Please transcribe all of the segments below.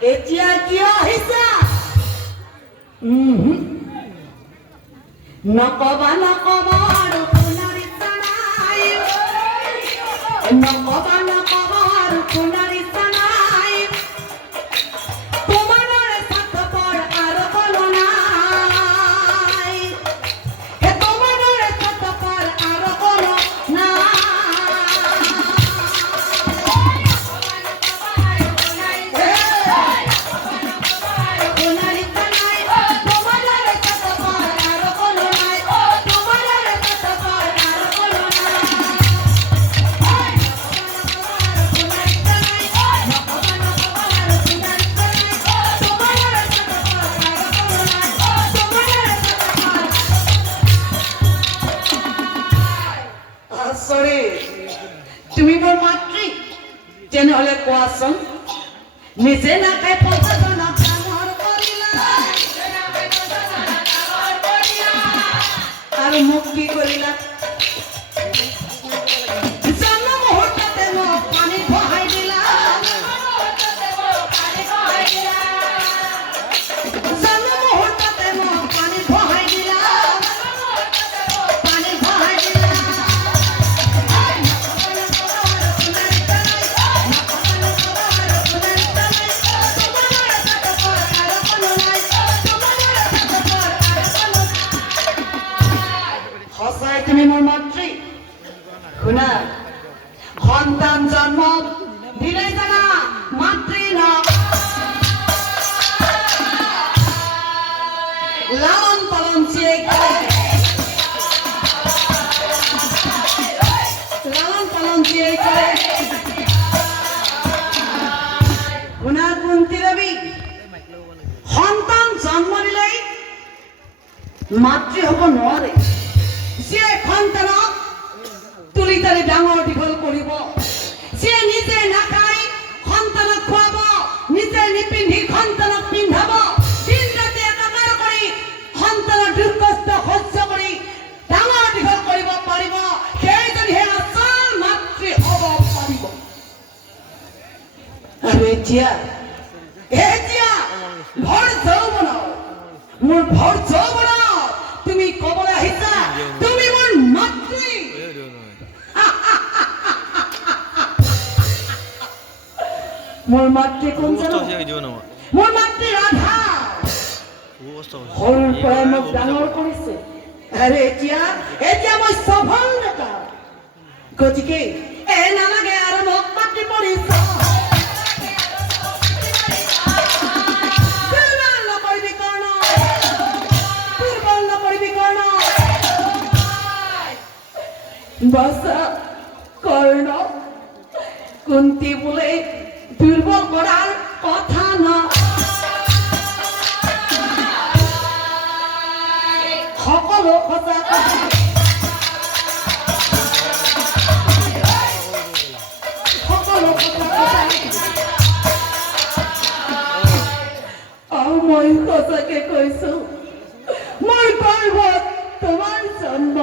এতিয়া কিয় আহিছা? নকবা নকবা আৰু পুনৰ ইচ্ছা নাই, নকবা নকবা আৰু পুনৰ ইচ্ছা নাই, তোমাৰ দৰে স্বাৰ্থপৰ আৰু কোনো নাই, তোমাৰ দৰে স্বাৰ্থপৰ আৰু কোনো নাই। তুমি মোৰ মাতৃ, তেনেহলে কোৱাচোন, নিজে নাখাই পঞ্চজনক ডাঙৰ কৰিলা আৰু মোক কি কৰিলা? জন্ম মুহূৰ্ততে মোক পানীত বহাই দিলা, জন্ম মুহূৰ্ততে মোক পানীত বহাই দিলা, পানীত বহাই দিলা। সঁচাই তুমি মোৰ মাতৃ? শুনা, সন্তান জন্ম দিলে জানা মাতৃ ন, লালন পালন জীয়েক কৰে, লালন পালন জীয়েক কৰে। শুনা কুন্তী দেৱী, সন্তান জন্ম দিলেই মাতৃ হ'ব নোৱাৰে। যিয়ে সন্তানক তুলি তালি ডাঙৰ দীঘল কৰিব, যিয়ে নিজে নাখাই সন্তানক খুৱাব, নিজে নিপিন্ধি সন্তানক পিন্ধাব, দিন ৰাতি একাকাৰ কৰি সন্তানৰ দুখ কষ্ট সহ্য কৰি ডাঙৰ দীঘল কৰিব পাৰিব, সেইজনীহে আচল মাতৃ হ'ব পাৰিব। আৰু এতিয়া ভৰ যৌৱনৰ, মোৰ ভৰ যৌৱনৰ তুমি কবলৈ আহিছা তুমি মোৰ মাতৃ। মোৰ মাতৃ কোন জানো? মোৰ মাতৃ ৰাধা। সৰুৰ পৰাই মোক ডাঙৰ কৰিছে, আৰু এতিয়া মই সফল নেতা, গতিকে নালাগে আৰু মোক মাতৃ পৰিছ। বাসা কৰ্ণ কুন্তী বলে দুৰ্বল কৰাৰ কথা না, সকলো সঁচা কথা, সকলো সঁচা কথা। আৰু মই সঁচাকে কৈছো, মোৰ গৰ্ভত তোমাৰ জন্ম।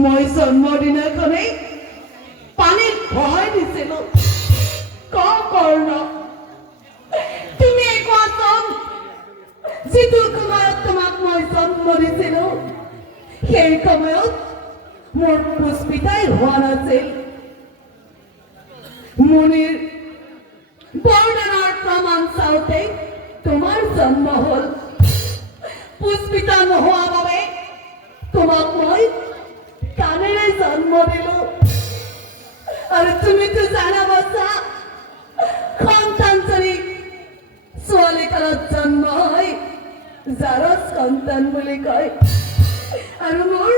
মই জন্মদিনাখনেই পানীত ভৰাই দিছিলো। কৰ্ণ, তুমি কোৱাচোন, যিটো সময়ত তোমাক মই জন্ম দিছিলো সেই সময়ত মোৰ পুষ্পিতাই হোৱা নাছিল। মুনিৰ বৰ্ণনাৰ প্ৰমাণ চাওঁতে তোমাৰ জন্ম হ'ল। পুষ্পিতা নোহোৱা বাবে তোমাক মই কানেৰে জন্ম দিলো। আৰু তুমিতো জানা বাচ্চা, সন্তানজনী ছোৱালী কালত জন্ম হয় জাৰজ সন্তান বুলি কয়। আৰু মোৰ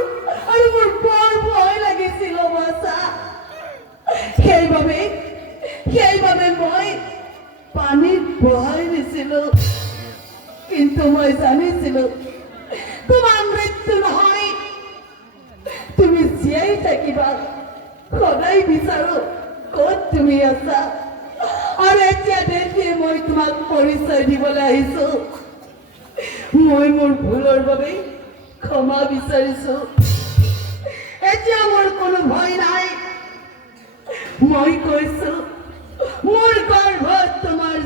বৰ ভয় লাগিছিল বাচ্চা, সেইবাবে মই পানীত বহাই দিছিলো। কিন্তু মই জানিছিলো তোমাৰ মৃত্যু নহয়, তুমি জীয়াই থাকিবা। সদায় বিচাৰো ক'ত তুমি আছা। আৰু এতিয়া দেখি মই তোমাক পৰিচয় দিবলৈ আহিছো। মই মোৰ ভুলৰ বাবে ক্ষমা বিচাৰিছো। এতিয়া মোৰ কোনো ভয় নাই। মই কৈছো, মোৰ গৰ্ভত তোমাৰ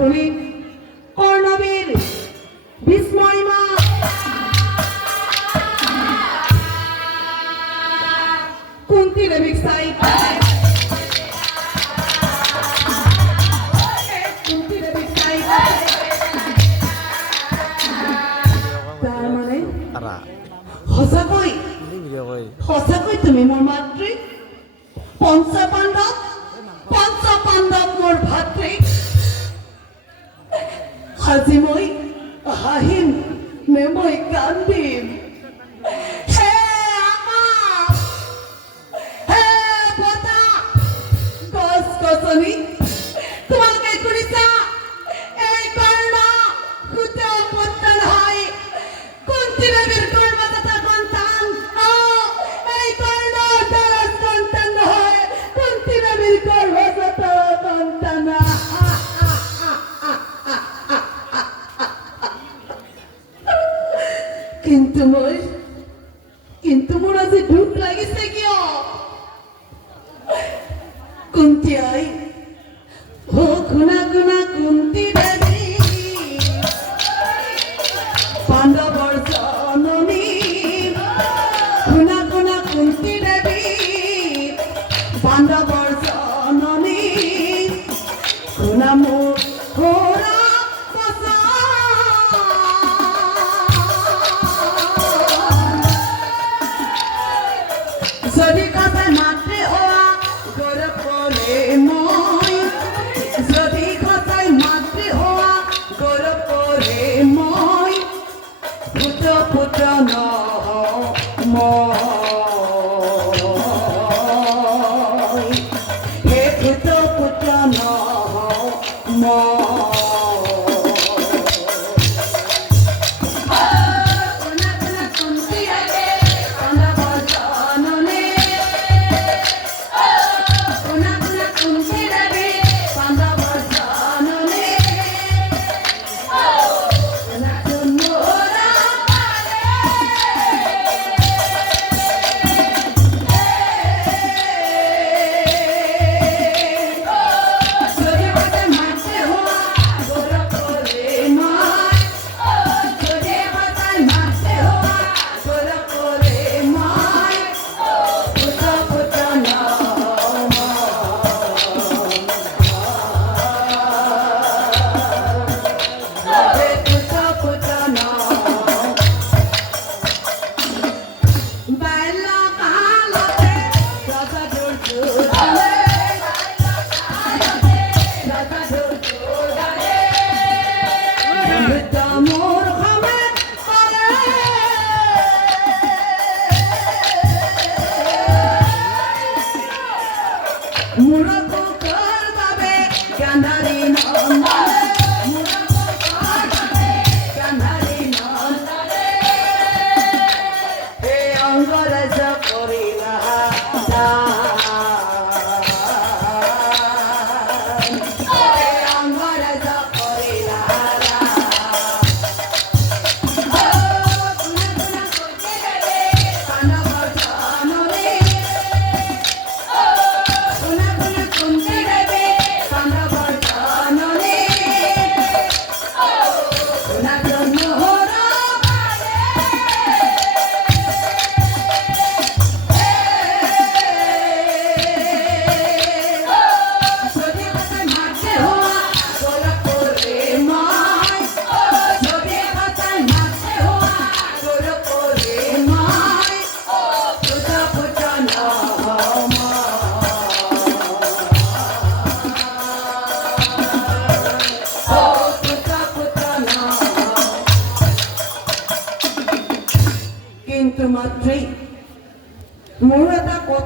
শুনি কৰ্ণবীৰ বিস্ময়মা কুন্তি দেবী সাই কুন্তি দেবী সাই তাৰ মানে সঁচাকৈ তুমি মোৰ মাতৃ পঞ্চপাণ্ডৱ মোৰ ভাতৃ আজি মই হাঁহিম নে মই কান্দিম হে আকাশ হে বতাহ গছ গছনি তোমালোকে শুনিছা এই কৰ্ণ সূত পুত্ৰ নহয় কুন্তি দেৱীৰ গৰ্ভজাত সন্তান এই কৰ্ণ তাৰ সন্তান নহয় কুন্তি দেৱীৰ গৰ্ভজাত সন্তান কিন্তু মোৰ আজি দুখ লাগিছে কিয় কুন্তি আই ও গুণা গুণা কুন্তি দেৱী পাণ্ডৱৰ জননী গুণা গুণা কুন্তি দেৱী পাণ্ডৱৰ জননী গুণা মোৰ ঘোৰা যদি কথা মাতৃ হোৱা গৌৰৱ কৰে মই যদি কথাই মাতৃ হোৱা গৌৰৱ কৰে মই পুত্ৰ পুত্ৰ নহওঁ মই হে পুত্ৰ পুত্ৰ নহওঁ মই কিন্তু মাতৃ মোৰ এটা কথা